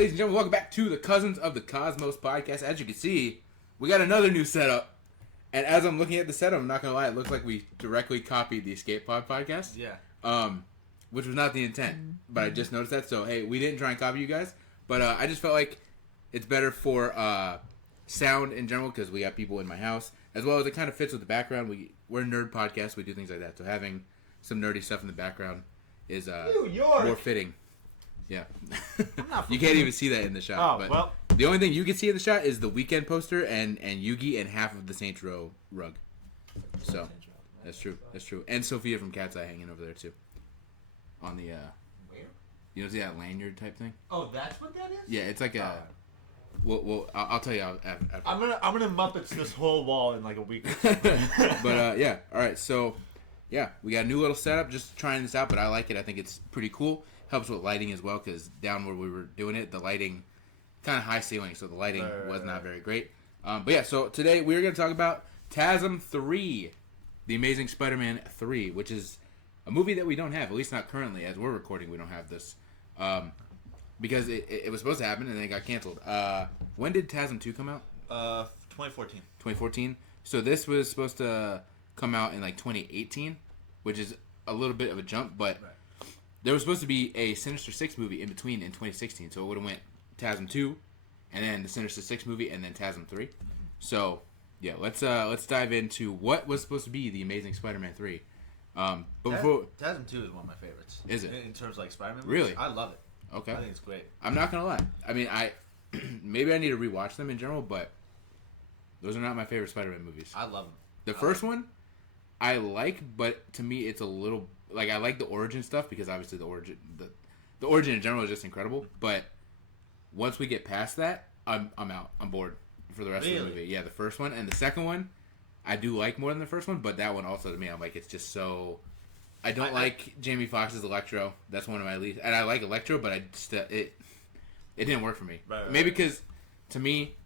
ladies and gentlemen, welcome back to the Cousins of the Cosmos podcast. As you can see, we got another new setup. And as I'm looking at the setup, I'm not going to lie, it looks like we directly copied the Escape Pod podcast. Yeah. Which was not the intent, but I just noticed that. So, hey, we didn't try and copy you guys. But I just felt like it's better for sound in general because we got people in my house. As well as it kind of fits with the background. We're a nerd podcast. We do things like that. So having some nerdy stuff in the background is more fitting. Yeah. You can't even see that in the shot. But well. The only thing you can see in the shot is the Weekend poster and Yugi and half of the Saints Row rug. So, that's true. That's true. And Sophia from Cat's Eye hanging over there, too. On the, Where? You know, see that lanyard type thing? Oh, that's what that is? Yeah, it's like a... Well, I'll tell you after. I'm gonna Muppets this whole wall in like a week. But, yeah. All right, so... Yeah, we got a new little setup, just trying this out, but I like it. I think it's pretty cool. Helps with lighting as well, because down where we were doing it, the lighting, kind of high ceiling, so the lighting was not very great. But yeah, so today we're going to talk about TASM 3, The Amazing Spider-Man 3, which is a movie that we don't have, at least not currently. As we're recording, we don't have this. Because it was supposed to happen, and then it got canceled. When did TASM 2 come out? 2014. 2014? So this was supposed to come out in like 2018, which is a little bit of a jump, but... Right. There was supposed to be a Sinister Six movie in between in 2016, so it would have went TASM 2, and then the Sinister Six movie, and then TASM 3. Mm-hmm. So, yeah, let's dive into what was supposed to be The Amazing Spider-Man 3. But before... TASM 2 is one of my favorites. Is it? In terms of like Spider-Man movies? Really? I love it. Okay. I think it's great. I'm not going to lie. I mean, maybe I need to rewatch them in general, but those are not my favorite Spider-Man movies. I love them. The first one, I like, but to me it's a little... Like, I like the origin stuff because obviously the origin in general is just incredible. But once we get past that, I'm out. I'm bored for the rest of the movie. Yeah, the first one and the second one, I do like more than the first one. But that one also to me, I'm like, it's just so. I don't like Jamie Foxx's Electro. That's one of my least. And I like Electro, but it didn't work for me. Right, maybe because to me,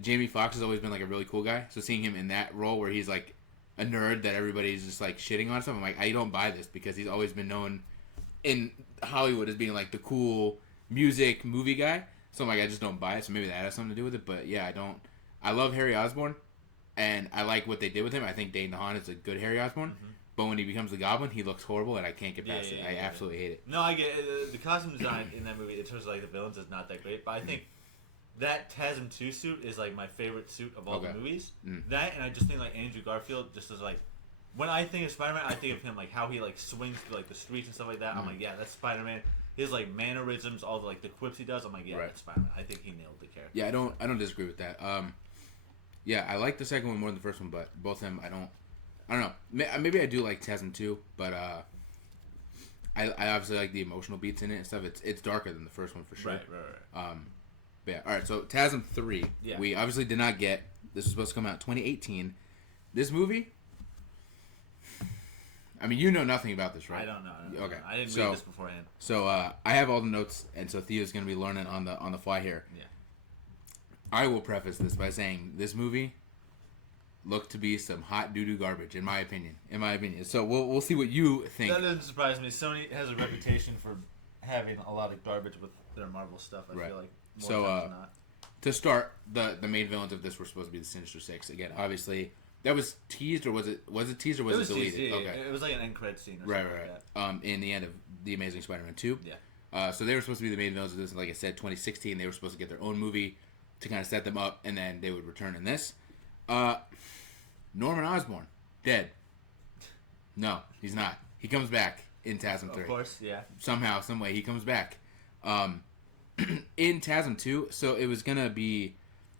Jamie Foxx has always been like a really cool guy. So seeing him in that role where he's like a nerd that everybody's just like shitting on stuff, I'm like, I don't buy this because he's always been known in Hollywood as being like the cool music movie guy. So I'm like, I just don't buy it. So maybe that has something to do with it. But yeah, I love Harry Osborn, and I like what they did with him. I think Dane DeHaan is a good Harry Osborn, but when he becomes the Goblin, he looks horrible, and I can't get past it. I absolutely hate it. No, I get it. The costume design in that movie in terms of like the villains is not that great, but I think that TASM 2 suit is like my favorite suit of all the movies. That, and I just think like Andrew Garfield just as like, when I think of Spider-Man, I think of him like how he like swings through like the streets and stuff like that. I'm like, yeah, that's Spider-Man. His like mannerisms, all the like the quips he does. I'm like, yeah, that's Spider-Man. I think he nailed the character. Yeah, I don't disagree with that. Yeah, I like the second one more than the first one, but both of them I don't know. Maybe I do like TASM 2, but I obviously like the emotional beats in it and stuff. It's darker than the first one for sure. Right. But yeah, all right, so TASM 3, we obviously did not get. This was supposed to come out in 2018. This movie, I mean, you know nothing about this, right? I don't know. Okay. I didn't read this beforehand. So I have all the notes, and so Theo's going to be learning on the fly here. Yeah. I will preface this by saying this movie looked to be some hot doo-doo garbage, in my opinion. So we'll see what you think. That doesn't surprise me. Sony has a reputation for having a lot of garbage with their Marvel stuff, I feel like. More times than not. To start, the main villains of this were supposed to be the Sinister Six. Again, obviously, that was teased, or was it teased, or was it deleted? Teased, yeah. Okay. It was like an end credit scene or something like that. In the end of The Amazing Spider-Man 2. Yeah. So they were supposed to be the main villains of this. Like I said, 2016, they were supposed to get their own movie to kind of set them up, and then they would return in this. Norman Osborn, dead. No, he's not. He comes back in TASM 3. Of course, yeah. Somehow, some way, he comes back. In TASM 2, so it was going to be,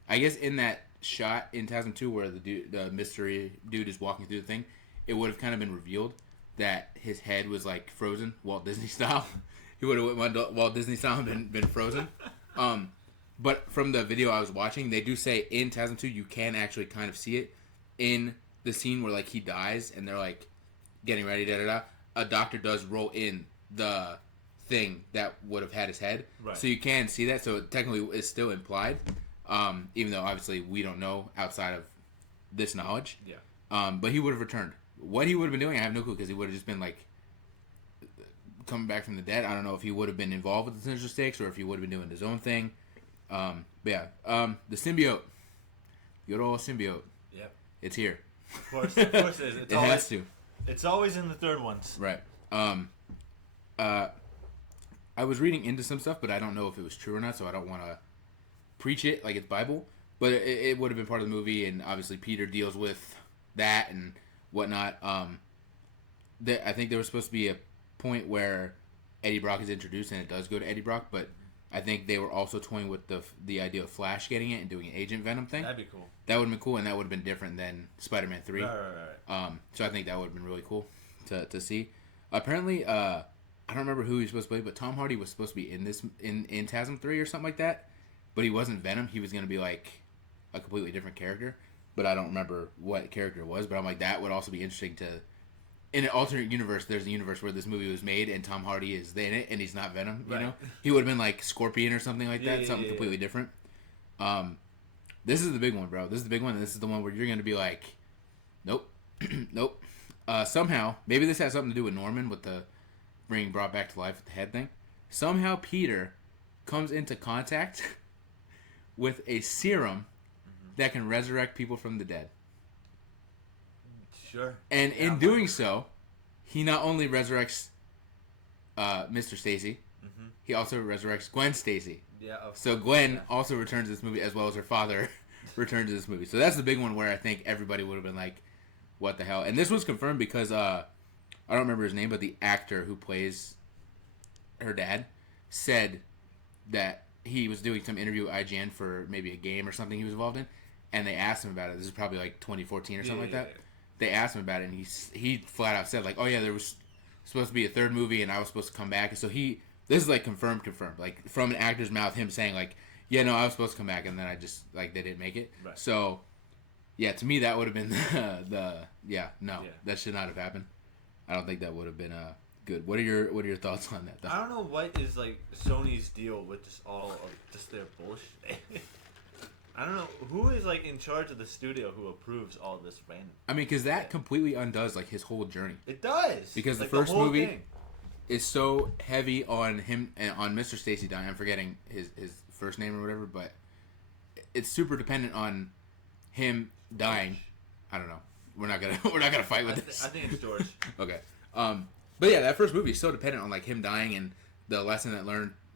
I guess in that shot in TASM 2 where the mystery dude is walking through the thing, it would have kind of been revealed that his head was like frozen, Walt Disney style. He would have went Walt Disney style and been frozen. But from the video I was watching, they do say in TASM 2 you can actually kind of see it in the scene where like he dies and they're like getting ready, a doctor does roll in the thing that would have had his head. Right. So you can see that. So it technically is still implied, even though obviously we don't know outside of this knowledge. Yeah. But he would have returned. What he would have been doing, I have no clue, because he would have just been like coming back from the dead. I don't know if he would have been involved with the Sinister Six or if he would have been doing his own thing. But yeah, the symbiote, good old symbiote. Yep. It's here. Of course it is. It's it always, has to. It's always in the third ones. Right. I was reading into some stuff, but I don't know if it was true or not, so I don't want to preach it like it's Bible. But it would have been part of the movie, and obviously Peter deals with that and whatnot. I think there was supposed to be a point where Eddie Brock is introduced, and it does go to Eddie Brock, but I think they were also toying with the idea of Flash getting it and doing an Agent Venom thing. That'd be cool. That would have been cool, and that would have been different than Spider-Man 3. Right. So I think that would have been really cool to see. Apparently, I don't remember who he was supposed to play, but Tom Hardy was supposed to be in this in TASM 3 or something like that. But he wasn't Venom. He was going to be like a completely different character. But I don't remember what character it was. But I'm like, that would also be interesting to... In an alternate universe, there's a universe where this movie was made and Tom Hardy is in it and he's not Venom, you know? He would have been like Scorpion or something like that, something completely different. This is the big one, bro. This is the big one, and this is the one where you're going to be like, nope, nope. Somehow, maybe this has something to do with Norman with the being brought back to life with the head thing. Somehow Peter comes into contact with a serum that can resurrect people from the dead. Sure. And in doing so, he not only resurrects Mr. Stacy, he also resurrects Gwen Stacy. Yeah. So Gwen also returns to this movie, as well as her father returns to this movie. So that's the big one where I think everybody would have been like, what the hell? And this was confirmed because, I don't remember his name, but the actor who plays her dad said that he was doing some interview with IGN for maybe a game or something he was involved in, and they asked him about it. This is probably like 2014 or something like that. They asked him about it, and he flat out said, like, oh yeah, there was supposed to be a third movie, and I was supposed to come back. And so this is like confirmed, like from an actor's mouth, him saying like, yeah, no, I was supposed to come back, and then I just like they didn't make it. Right. So yeah, to me that would have been that should not have happened. I don't think that would have been good. What are your thoughts on that, though? I don't know what is like Sony's deal with just all of just their bullshit. I don't know who is like in charge of the studio who approves all this random. I mean, because that completely undoes like his whole journey. It does, because like, the first whole movie thing is so heavy on him and on Mr. Stacy dying. I'm forgetting his first name or whatever, but it's super dependent on him dying. I don't know. We're not gonna fight with this. I think it's George. Okay. But yeah, that first movie is so dependent on like him dying and the lesson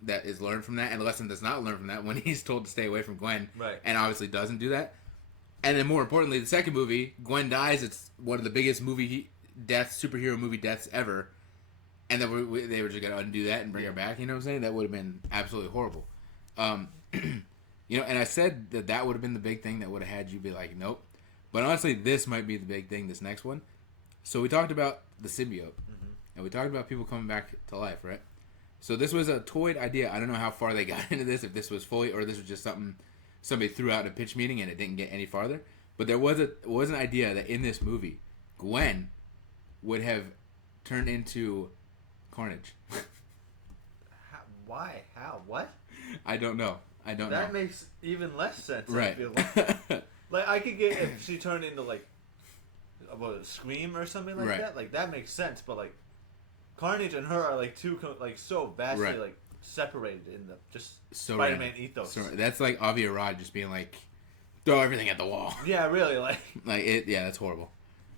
that is learned from that, and the lesson that's not learned from that when he's told to stay away from Gwen, right? And obviously doesn't do that. And then more importantly, the second movie, Gwen dies. It's one of the biggest superhero movie deaths ever, and then they were just gonna undo that and bring her back. You know what I'm saying? That would have been absolutely horrible. You know, and I said that would have been the big thing that would have had you be like, nope. But honestly, this might be the big thing. This next one. So we talked about the symbiote, and we talked about people coming back to life, right? So this was a toyed idea. I don't know how far they got into this, if this was fully, or this was just something somebody threw out in a pitch meeting and it didn't get any farther. But there was an idea that in this movie, Gwen would have turned into Carnage. Why? How? What? I don't know. That makes even less sense. Right. I feel like. Like I could get if she turned into like a Scream or something like that. Like that makes sense. But like Carnage and her are like so vastly like separated in the just Spider-Man ethos. So that's like Avi Arad just being like, throw everything at the wall. Yeah, really, like it. Yeah, that's horrible.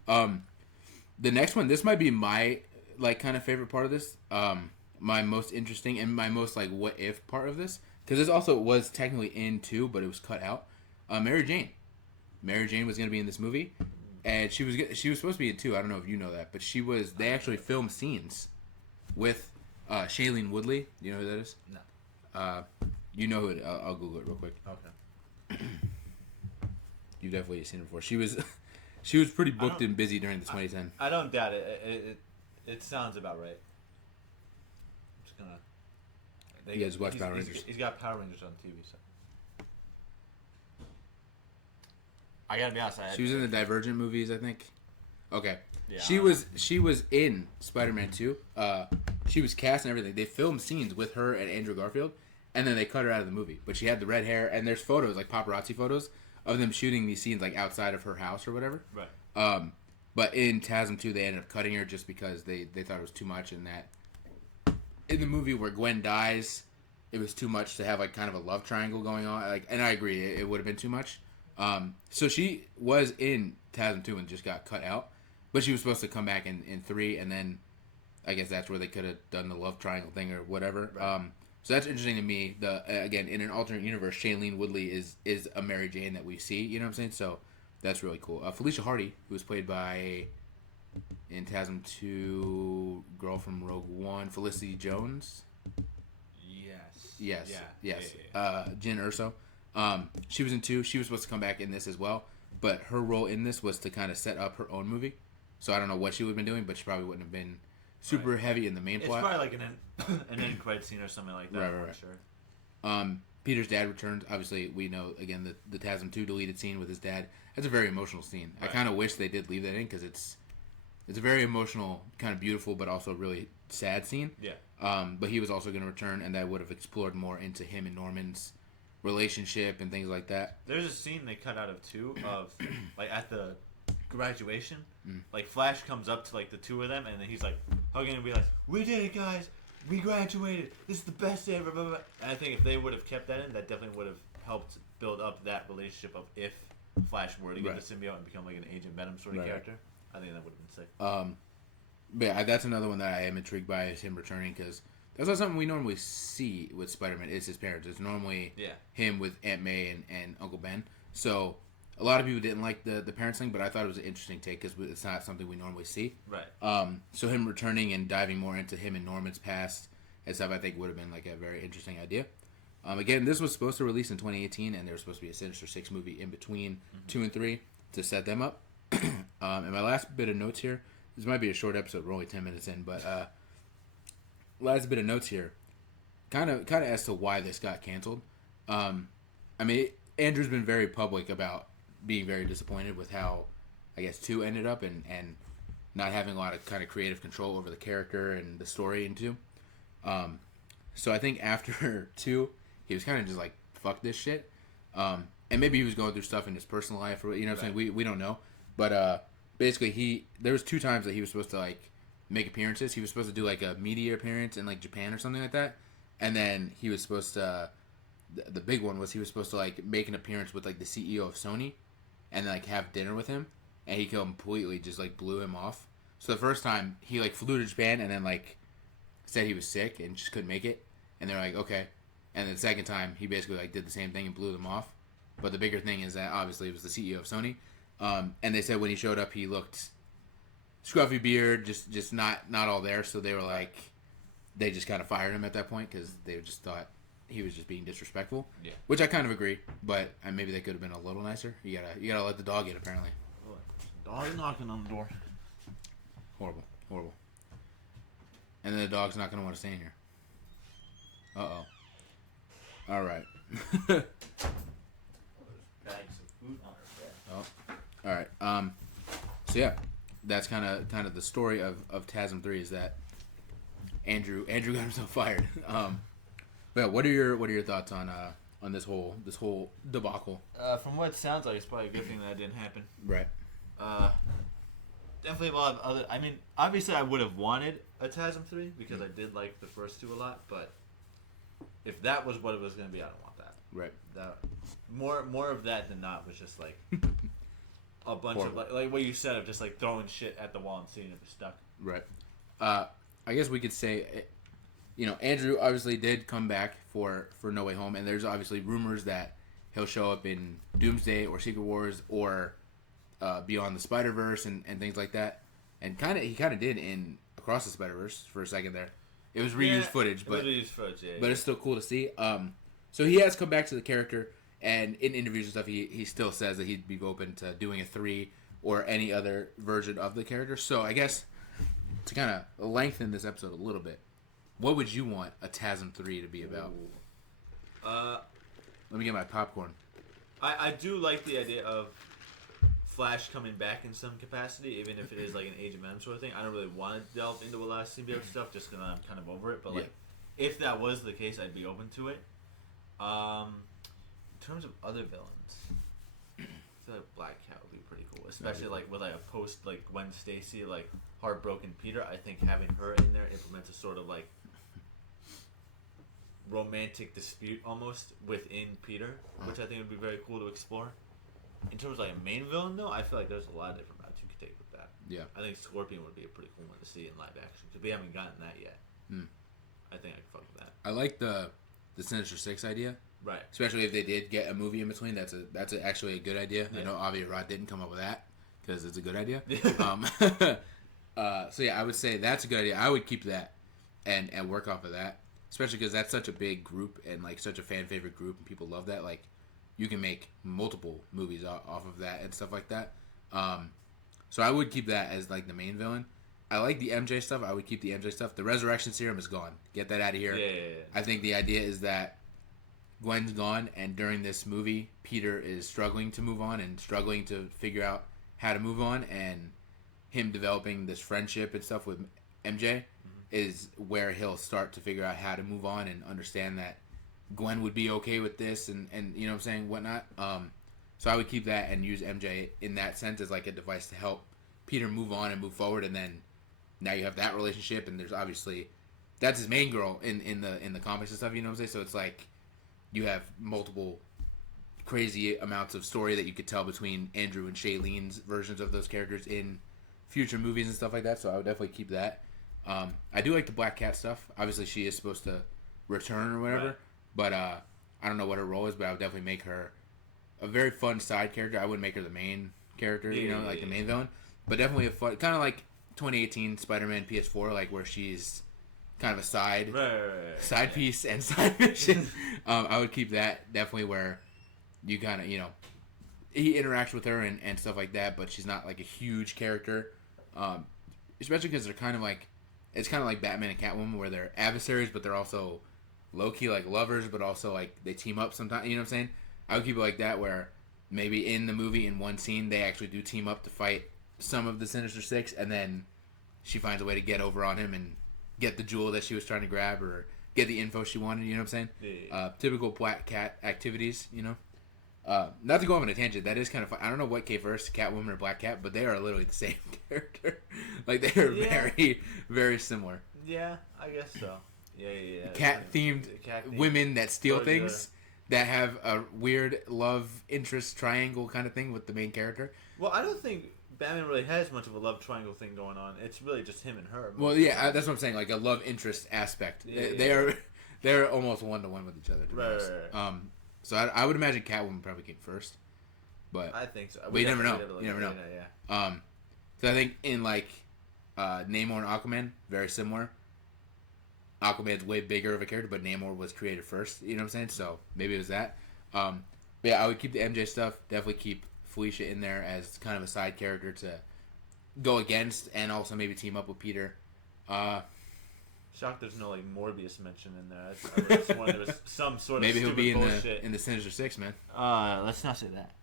The next one, this might be my like kind of favorite part of this. My most interesting and my most like what if part of this, because this also was technically in 2, but it was cut out. Mary Jane. Mary Jane was going to be in this movie, and she was supposed to be in 2. I don't know if you know that, but she was. They actually filmed scenes with Shailene Woodley. You know who that is? No. You know who it. I'll Google it real quick. Okay. You've definitely seen her before. She was pretty booked and busy during the 2010. I don't doubt it. It sounds about right. I'm just gonna. You guys watch Power Rangers? He's got Power Rangers on TV, so. I gotta be honest. She was in the Divergent movies, I think. Okay. Yeah. She was in Spider-Man 2. She was cast and everything. They filmed scenes with her and Andrew Garfield, and then they cut her out of the movie. But she had the red hair, and there's photos, like paparazzi photos, of them shooting these scenes like outside of her house or whatever. Right. But in TASM 2, they ended up cutting her just because they thought it was too much, and that in the movie where Gwen dies, it was too much to have like kind of a love triangle going on. Like, and I agree, it would have been too much. So she was in TASM 2 and just got cut out, but she was supposed to come back in 3, and then I guess that's where they could have done the love triangle thing or whatever. Right. So that's interesting to me. Again, in an alternate universe, Shailene Woodley is a Mary Jane that we see. You know what I'm saying? So that's really cool. Felicia Hardy, who was played by in TASM 2 girl from Rogue One, Felicity Jones. Yes. Jyn Erso. She was in 2. She was supposed to come back in this as well, but her role in this was to kind of set up her own movie. So I don't know what she would have been doing, but she probably wouldn't have been super heavy in the main plot. It's probably like an end credit scene or something like that. Right. Sure. Peter's dad returns. Obviously, we know again the TASM 2 deleted scene with his dad. That's a very emotional scene. Right. I kind of wish they did leave that in because it's a very emotional, kind of beautiful, but also really sad scene. Yeah. But he was also going to return, and that would have explored more into him and Norman's relationship and things like that. There's a scene they cut out of 2 of like at the graduation, like Flash comes up to like the 2 of them, and then he's like hugging and be like, "We did it, guys! We graduated! This is the best day ever!" Blah, blah, blah. And I think if they would have kept that in, that definitely would have helped build up that relationship of if Flash were to get the symbiote and become like an Agent Venom sort of character. I think that would have been sick. But yeah, that's another one that I am intrigued by is him returning because that's not something we normally see with Spider-Man. Is his parents? It's normally him with Aunt May and Uncle Ben. So a lot of people didn't like the parents thing, but I thought it was an interesting take because it's not something we normally see. Right. So him returning and diving more into him and Norman's past and stuff, I think would have been like a very interesting idea. Again, this was supposed to release in 2018, and there was supposed to be a Sinister Six movie in between 2 and 3 to set them up. And my last bit of notes here. This might be a short episode. We're only 10 minutes in, but last bit of notes here, kind of as to why this got canceled. I mean, Andrew's been very public about being very disappointed with how, I guess, 2 ended up and not having a lot of kind of creative control over the character and the story in 2. So I think after 2, he was kind of just like, fuck this shit. And maybe he was going through stuff in his personal life, or you know what I'm saying? We don't know. But basically, there was 2 times that he was supposed to like make appearances. He was supposed to do like a media appearance in like Japan or something like that, and then he was supposed to. The big one was he was supposed to like make an appearance with like the CEO of Sony, and like have dinner with him, and he completely just like blew him off. So the first time he like flew to Japan and then like said he was sick and just couldn't make it, and they're like okay, and then the second time he basically like did the same thing and blew them off. But the bigger thing is that obviously it was the CEO of Sony. And they said when he showed up, he looked scruffy beard, just not all there. So they were like, they just kind of fired him at that point because they just thought he was just being disrespectful. Yeah, which I kind of agree, but maybe they could have been a little nicer. You gotta let the dog in apparently. Dog's knocking on the door. Horrible. And then the dog's not gonna want to stay in here. All right. All right. So yeah, that's kind of the story of TASM 3 is that Andrew got himself fired. But what are your thoughts on this whole debacle? From what it sounds like, it's probably a good thing that didn't happen. Right. Definitely a lot of other. I mean, obviously, I would have wanted a TASM 3 because I did like the first 2 a lot. But if that was what it was going to be, I don't want that. Right. That more of that than not was just like a bunch of like what you said of just like throwing shit at the wall and seeing if it stuck. Right. I guess we could say, Andrew obviously did come back for No Way Home, and there's obviously rumors that he'll show up in Doomsday or Secret Wars or Beyond the Spider-Verse and things like that. And he kind of did in Across the Spider-Verse for a second there. It was reused footage, but it's still cool to see. So he has come back to the character, and in interviews and stuff, he still says that he'd be open to doing a 3 or any other version of the character. So I guess to kind of lengthen this episode a little bit, what would you want a TASM 3 to be about? Let me get my popcorn. I do like the idea of Flash coming back in some capacity, even if it is like an Age of Venom sort of thing. I don't really want to delve into a lot of symbiote stuff just because I'm kind of over it. But like, if that was the case, I'd be open to it. In terms of other villains, I feel like Black Cat would be pretty cool, especially like with like a post like Gwen Stacy like heartbroken Peter. I think having her in there implements a sort of like romantic dispute almost within Peter, which I think would be very cool to explore. In terms of like a main villain, though, I feel like there's a lot of different routes you could take with that. Yeah. I think Scorpion would be a pretty cool one to see in live action because we haven't gotten that yet. I think I could fuck with that. I like the Sinister Six idea. Right. Especially if they did get a movie in between. That's actually a good idea. Yeah. I know Avi Arad didn't come up with that because it's a good idea. So yeah, I would say that's a good idea. I would keep that and work off of that. Especially because that's such a big group and like such a fan favorite group and people love that. Like you can make multiple movies off of that and stuff like that. So I would keep that as like the main villain. I like the MJ stuff. I would keep the MJ stuff. The resurrection serum is gone. Get that out of here. Yeah. I think the idea is that Gwen's gone, and during this movie, Peter is struggling to move on and struggling to figure out how to move on, and him developing this friendship and stuff with MJ is where he'll start to figure out how to move on and understand that Gwen would be okay with this and you know what I'm saying, whatnot. So I would keep that and use MJ in that sense as like a device to help Peter move on and move forward, and then now you have that relationship, and there's obviously that's his main girl in the comics and stuff, you know what I'm saying? So it's like you have multiple crazy amounts of story that you could tell between Andrew and Shailene's versions of those characters in future movies and stuff like that. So I would definitely keep that. I do like the Black Cat stuff. Obviously, she is supposed to return or whatever, but I don't know what her role is. But I would definitely make her a very fun side character. I wouldn't make her the main character, the main villain, but definitely a fun, kind of like 2018 Spider-Man PS4, like where she's kind of a side piece and side mission. I would keep that definitely where you kind of, he interacts with her and stuff like that, but she's not like a huge character. Especially because they're kind of like, it's kind of like Batman and Catwoman where they're adversaries, but they're also low-key like lovers, but also like they team up sometimes, you know what I'm saying? I would keep it like that where maybe in the movie, in one scene, they actually do team up to fight some of the Sinister Six, and then she finds a way to get over on him and get the jewel that she was trying to grab or get the info she wanted, you know what I'm saying? Yeah. Typical Black Cat activities, not to go off on a tangent, that is kind of fun. I don't know what came first, Catwoman or Black Cat, but they are literally the same character. Like, they are very, very similar. Yeah, I guess so. Yeah. Cat-themed women that steal things that have a weird love interest triangle kind of thing with the main character. Well, I don't think Batman really has much of a love triangle thing going on. It's really just him and her. Well, yeah, that's what I'm saying. Like a love interest aspect. Yeah. They're almost one-to-one with each other. Right. So I would imagine Catwoman probably came first, but I think so. But you never know. You never know. Yeah. So I think in like Namor and Aquaman, very similar. Aquaman's way bigger of a character, but Namor was created first. You know what I'm saying? So maybe it was that. But yeah, I would keep the MJ stuff. Definitely keep Felicia in there as kind of a side character to go against, and also maybe team up with Peter. Shocked there's no like Morbius mention in there. I would have sworn there was some sort of maybe he'll be bullshit. in the Sinister Six, man. Let's not say that.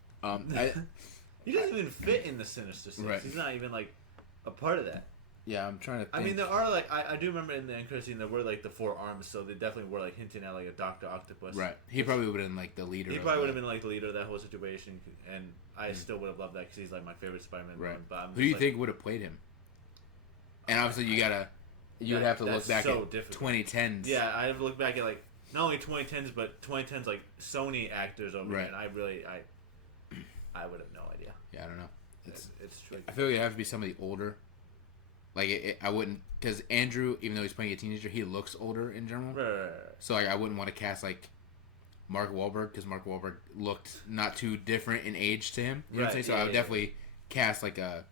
He doesn't even fit in the Sinister Six. Right. He's not even like a part of that. Yeah, I'm trying to think. I mean, there are like I do remember in the end credit scene there were like the 4 arms, so they definitely were like hinting at like a Dr. Octopus. Right. He probably would have been like the leader. He probably would have been like the leader of that whole situation, and I still would have loved that because he's like my favorite Spider-Man villain. But who do you think would have played him? And obviously you would have to look back at 2010s. Yeah, I have to look back at like not only 2010s but 2010s like Sony actors over here, and I would have no idea. Yeah, I don't know. It's tricky. I feel like it'd have to be somebody older. Like I wouldn't, because Andrew, even though he's playing a teenager, he looks older in general. Right. So like I wouldn't want to cast like Mark Wahlberg because Mark Wahlberg looked not too different in age to him. You know what I'm saying? So I would definitely cast like a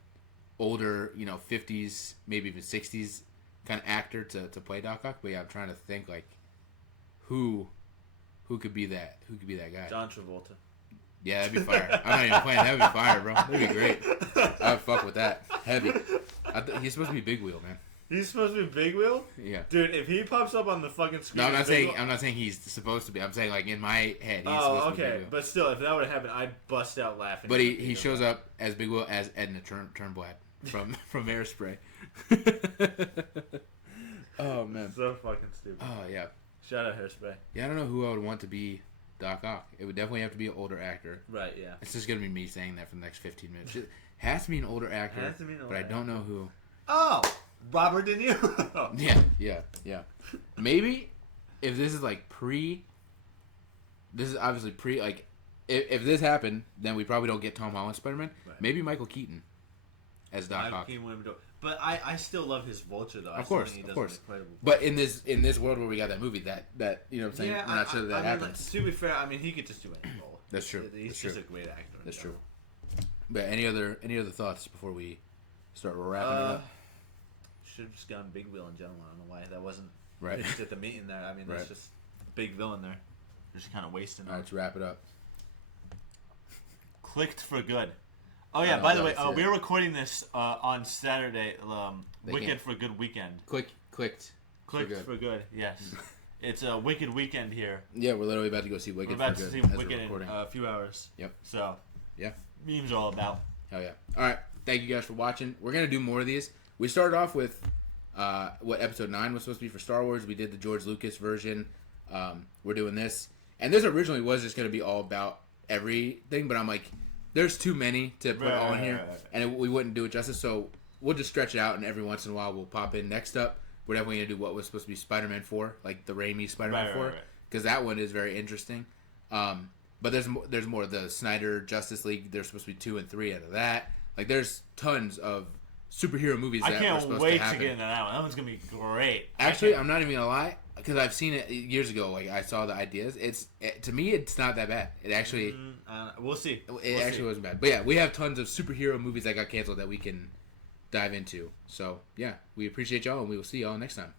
older, 50s, maybe even 60s kind of actor to play Doc Ock. But yeah, I'm trying to think like who could be that? Who could be that guy? John Travolta. Yeah, that'd be fire. I'm not even playing. That'd be fire, bro. That'd be great. I'd fuck with that. Heavy. He's supposed to be Big Wheel, man. He's supposed to be Big Wheel? Yeah. Dude, if he pops up on the fucking screen... No, I'm not saying he's supposed to be. I'm saying, like, in my head, he's supposed to be Big Wheel. But still, if that would have happened, I'd bust out laughing. But he shows up as Big Wheel as Edna Turnblad from Hairspray. Oh, man. So fucking stupid. Oh, yeah. Shout out Hairspray. Yeah, I don't know who I would want to be Doc Ock. It would definitely have to be an older actor. Right, yeah. It's just going to be me saying that for the next 15 minutes. It has to be an older actor, but I don't know who. Oh! Robert De Niro! Yeah. Maybe if this is like this is obviously like, if this happened, then we probably don't get Tom Holland Spider-Man. Right. Maybe Michael Keaton as Doc Ock. But I still love his Vulture though. Of course. But in this world where we got that movie, that you know what I'm saying, we're not sure that happens. Like, to be fair, I mean he could just do any role. That's true. He's just a great actor. That's true. But any other thoughts before we start wrapping it up? Should have just gone Big Villain General. I don't know why that wasn't right at the meeting there. I mean, that's just big villain there. Just kind of wasting. All right, let's wrap it up. Clicked for good. Oh yeah, by the way, we're recording this on Saturday. Wicked for Good weekend. Clicked for good. Yes, it's a Wicked weekend here. Yeah, we're literally about to go see Wicked. We're about to see Wicked in a few hours. Yep. So yeah, memes all about. Hell yeah! All right, thank you guys for watching. We're gonna do more of these. We started off with what episode 9 was supposed to be for Star Wars. We did the George Lucas version. We're doing this, and this originally was just gonna be all about everything, but I'm like, there's too many to put all in here, and we wouldn't do it justice. So we'll just stretch it out, and every once in a while we'll pop in. Next up, we're definitely gonna do what was supposed to be Spider-Man 4, like the Raimi Spider-Man 4, because that one is very interesting. But there's more. The Snyder Justice League. There's supposed to be 2 and 3 out of that. Like there's tons of superhero movies that are supposed to happen. I can't wait to get into that one. That one's gonna be great. Actually, I'm not even gonna lie, because I've seen it years ago. Like I saw the ideas. To me, it's not that bad. It actually. We'll see. It actually wasn't bad. But yeah, we have tons of superhero movies that got canceled that we can dive into. So yeah, we appreciate y'all, and we will see y'all next time.